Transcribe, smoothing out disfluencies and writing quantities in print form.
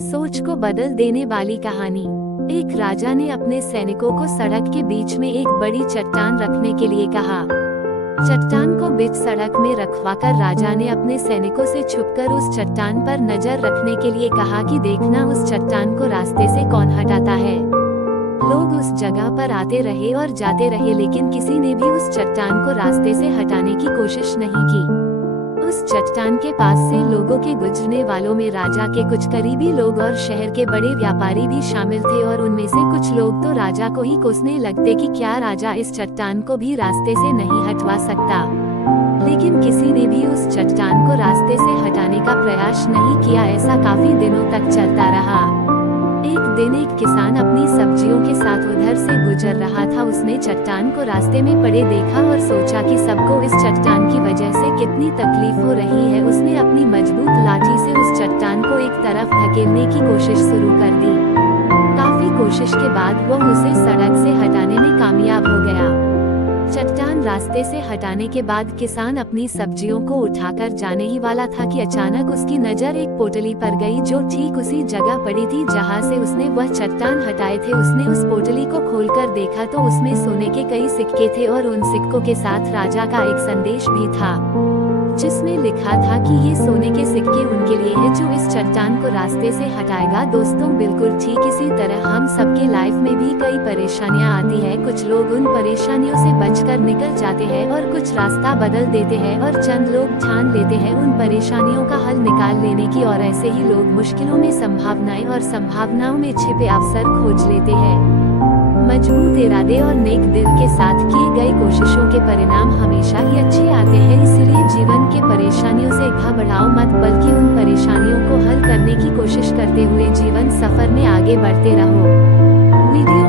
सोच को बदल देने वाली कहानी। एक राजा ने अपने सैनिकों को सड़क के बीच में एक बड़ी चट्टान रखने के लिए कहा। चट्टान को बीच सड़क में रखवाकर राजा ने अपने सैनिकों से छुपकर उस चट्टान पर नजर रखने के लिए कहा कि देखना उस चट्टान को रास्ते से कौन हटाता है। लोग उस जगह पर आते रहे और जाते रहे, लेकिन किसी ने भी उस चट्टान को रास्ते से हटाने की कोशिश नहीं की। उस चट्टान के पास से लोगों के गुजरने वालों में राजा के कुछ करीबी लोग और शहर के बड़े व्यापारी भी शामिल थे, और उनमें से कुछ लोग तो राजा को ही कोसने लगते कि क्या राजा इस चट्टान को भी रास्ते से नहीं हटवा सकता। लेकिन किसी ने भी उस चट्टान को रास्ते से हटाने का प्रयास नहीं किया। ऐसा काफी दिनों तक चलता रहा। एक दिन एक किसान अपनी सब्जियों के साथ उधर से गुजर रहा था। उसने चट्टान को रास्ते में पड़े देखा और सोचा कि सबको इस चट्टान की वजह से कितनी तकलीफ हो रही है। उसने अपनी मजबूत लाठी से उस चट्टान को एक तरफ धकेलने की कोशिश शुरू कर दी। काफी कोशिश के बाद वो उसे सड़क से हटाने में कामयाब हो गया। चट्टान रास्ते से हटाने के बाद किसान अपनी सब्जियों को उठाकर जाने ही वाला था कि अचानक उसकी नजर एक पोटली पर गई, जो ठीक उसी जगह पड़ी थी जहां से उसने वह चट्टान हटाए थे। उसने उस पोटली को खोलकर देखा तो उसमें सोने के कई सिक्के थे, और उन सिक्कों के साथ राजा का एक संदेश भी था, जिसमें लिखा था कि ये सोने के सिक्के उनके लिए है जो इस चट्टान को रास्ते से हटाएगा। दोस्तों, बिल्कुल ठीक इसी तरह हम सबके लाइफ में भी कई परेशानियां आती है। कुछ लोग उन परेशानियों से बचकर निकल जाते हैं और कुछ रास्ता बदल देते हैं, और चंद लोग ठान लेते हैं उन परेशानियों का हल निकाल लेने की, और ऐसे ही लोग मुश्किलों में संभावनाएं और संभावनाओं में छिपे अवसर खोज लेते हैं। मजबूत इरादे और नेक दिल के साथ किए गए कोशिशों के परिणाम हमेशा ही अच्छे आते हैं। इसलिए जीवन के परेशानियों से घबराओ मत, बल्कि उन परेशानियों को हल करने की कोशिश करते हुए जीवन सफर में आगे बढ़ते रहो। वीडियो